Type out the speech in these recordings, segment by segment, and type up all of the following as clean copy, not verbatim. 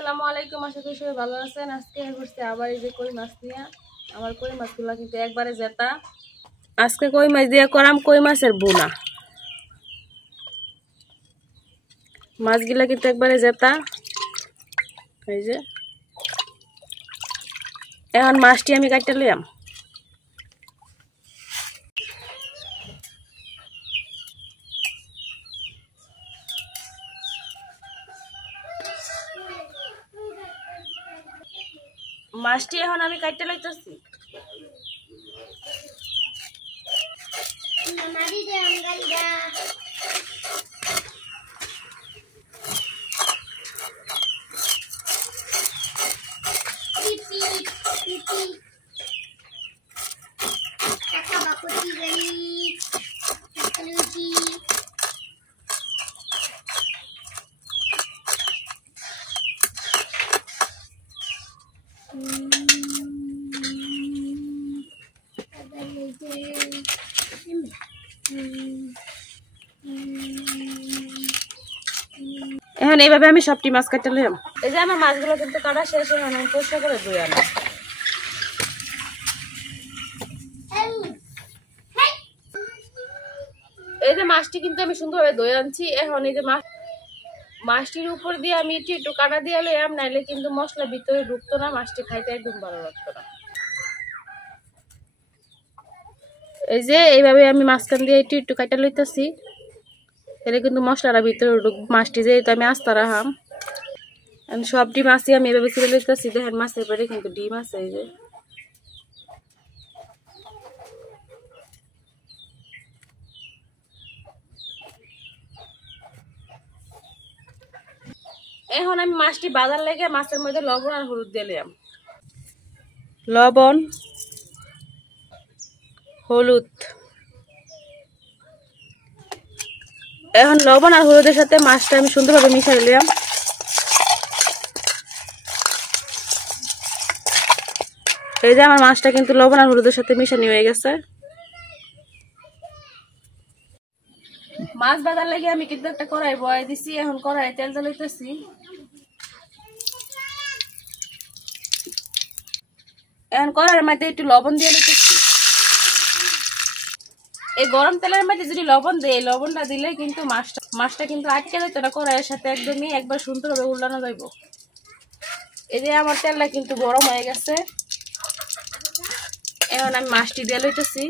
আসসালামু আলাইকুম, আশা করি সবাই ভালো আছেন। আজকে করছি আবার এই যে কই মাছ নিয়ে। আমার কই মাছগুলো কিন্তু একবারে জেতা। আজকে কই মাছ দিয়ে করাম কই মাছের বোনা। মাছগুলা কিন্তু একবারে জেতা। এই যে এখন মাছটি আমি কাটতে লইয়াম। মাছটি এখন আমি কাটতে লইতেছি। এখন এইভাবে আমি সবটি মাছ কাটতে লইলাম। এই যে আমার মাছগুলো কিন্তু কাটা শেষ হয়ে আমি পরিষ্কার করে ধুয়ে আনলাম। এই যে মাছটি কিন্তু আমি সুন্দরভাবে ধুয়ে আনছি। এখন এই যে মাছটির উপর দিয়ে আমি একটু কাটা দিয়ে লইলাম, নাইলে কিন্তু মশলা ভিতরে ঢুকতো না, মাছটি খাইতে একদম ভালো লাগতো না। এই যে এইভাবে আমি মাঝখান দিয়ে একটু কাটা লইতেছি, তাহলে কিন্তু মশলাটা ভিতরে ঢুকবে। মাছটি যেহেতু আমি আস্তা রাখাম, সবটি মাছই আমি এভাবে ছিঁড়ে লইতেছি। দেখেন মাছের পেটে কিন্তু ডিম আছে। এই যে এখন আমি মাছটি বাজার লেগে মাছের মধ্যে লবণ আর হলুদ দিলাম। লবণ, হলুদ। এখন লবণ আর হলুদের সাথে মাছটা আমি সুন্দরভাবে মিশাই নিলাম। এই যে আমার মাছটা কিন্তু লবণ আর হলুদের সাথে মিশানি হয়ে গেছে। মাছ বাজার লেগে আমি কিন্তু একটা কড়াই বয়াই দিছি। এখন কড়াই তেল জ্বালাইতেছি। এখন কড়াইয়ের মধ্যে একটু লবণ দিয়ে দিতেছি। এই গরম তেলের মধ্যে যদি লবণ দেয়, লবণটা দিলে কিন্তু মাছটা কিন্তু আটকে যেত না কড়াইয়ের সাথে, একদমই একবার সুন্দরভাবে উল্টানো যাইব। এই যে আমার তেলটা কিন্তু গরম হয়ে গেছে। এখন আমি মাছটি দিয়ে লইতেছি।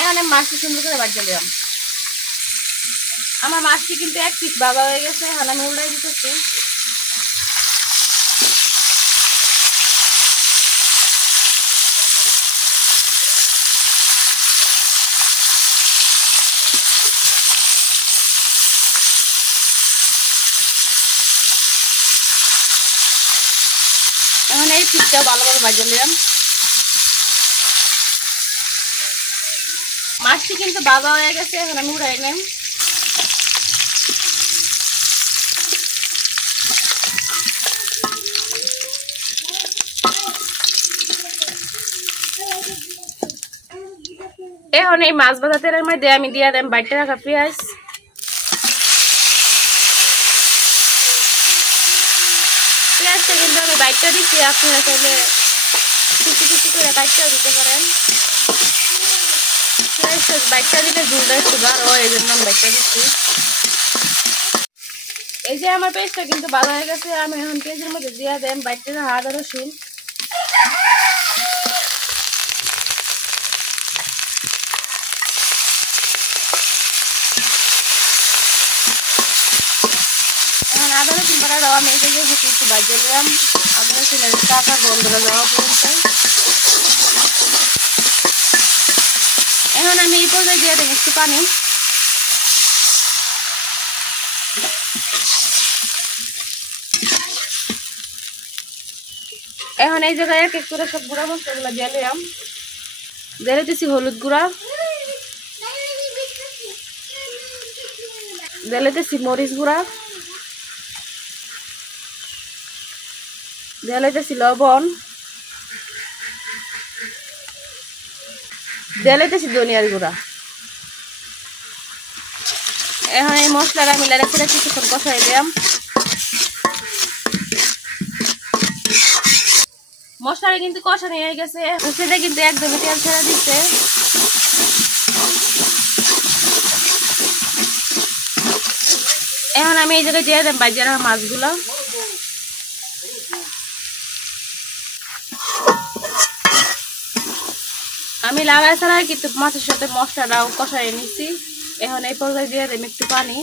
এখন আমি মাছটি সুন্দর করে ভাজা দিলাম। আমার মাছটি কিন্তু এক পিস ভাজা হয়ে গেছে। এখন আমি উল্টাই দিতেছি। এখন এই পিসটা ভালোভাবে ভাজা নিলাম। মাছটি কিন্তু ভাজা হয়ে গেছে। এখন আমি উড়াই নিলাম। এখন এই মাছ ভাজা তেলের মধ্যে আমি দিয়ে দিলাম বাইটে রাখা পেঁয়াজ। পেঁয়াজটা কিন্তু আমি বাইটটা দিচ্ছি, আপনারা চাইলে কুচি কুচি করে বাইটটাও দিতে পারেন। পেঁয়াজটা বাইটটা দিলে ঝুলটা একটু গাঢ় হয়, এই জন্য আমি বাইটটা দিচ্ছি। এই যে আমার পেঁয়াজটা কিন্তু ভাজা হয়ে গেছে। আমি এখন পেঁয়াজের মধ্যে দিয়ে দিলাম বাইটে রাখা আদা রসুন। এখন আদা রসুন বাটা আমি এই যে একটু বাজিয়ে দিলাম। আদা রসুনের কাঁচা গন্ধটা যাওয়া পর্যন্ত। এখন আমি এই পর্যায়ে দিয়ে দেব একটু পানি। এখন এই জায়গায় এক এক করে সব গুঁড়া মশলাগুলো দিয়ে দিলাম। দিয়ে দিতেছি হলুদ গুঁড়া, দিয়ে দিতেছি মরিচ গুঁড়া, দেয়া লইতেছি লবণ, দেয়া লইতেছি ধনিয়ার গুঁড়া। এখন এই মশলাটা মিলাই রাখছি, কিছুক্ষণ কষাই দিলাম। মশলাটা কিন্তু কষানো হয়ে গেছে, সেটা কিন্তু একদমই তেল ছেড়ে দিচ্ছে। এখন আমি এই জায়গায় দিয়ে দেব বাজার মাছগুলো। আমি লাগাই ছাড়া কিন্তু মাছের সাথে মশলাটাও কষাই নিচ্ছি। এখন এই পর্যায়ে দিয়ে দেব একটু পানি।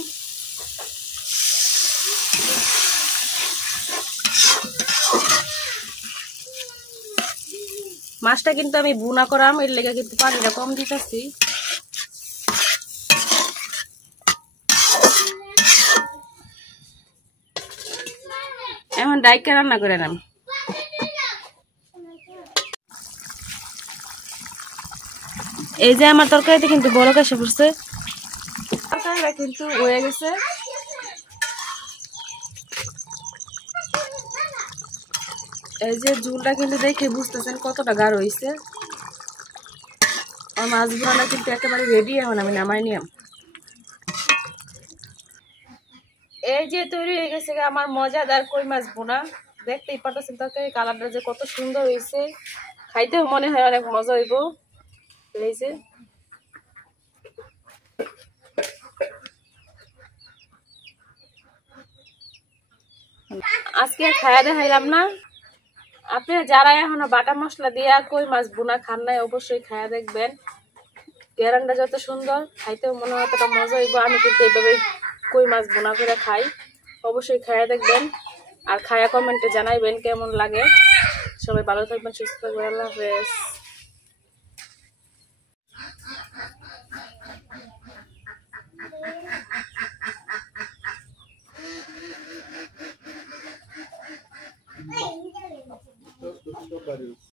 মাছটা কিন্তু আমি বুনা করাম, এর লেগে কিন্তু পানিটা কম দিতেছি। এখন ডাইকা রান্না করে নাম। এই যে আমার তরকারিতে কিন্তু বড় কাশে পড়ছে, তরকারিটা কিন্তু হয়ে গেছে। এই যে ঝুলটা কিন্তু দেখে বুঝতেছেন কতটা গাঢ় হয়েছে। আর মাছ বোনা কিন্তু একেবারে রেডি। এখন আমি নামাই নিলাম। এই যে তৈরি হয়ে গেছে আমার মজাদার কই মাছ বোনা। দেখতেই পাচ্ছেন তরকারি কালারটা যে কত সুন্দর হয়েছে, খাইতেও মনে হয় অনেক মজা হইব। এই যে আজকে খায়া দেখাইলাম না, আপনারা যারা এখনো বাটা মশলা দিয়া কই মাছ বোনা খান নাই অবশ্যই খায়া দেখবেন। গ্যারান্টা যত সুন্দর, খাইতেও মনে হয় অতটা মজা হইব। আমি কিন্তু এইভাবে কই মাছ বোনা করে খাই, অবশ্যই খায়া দেখবেন। আর খায়া কমেন্টে জানাইবেন কেমন লাগে। সবাই ভালো থাকবেন, সুস্থ থাকবেন। আল্লাহ হাফেজ।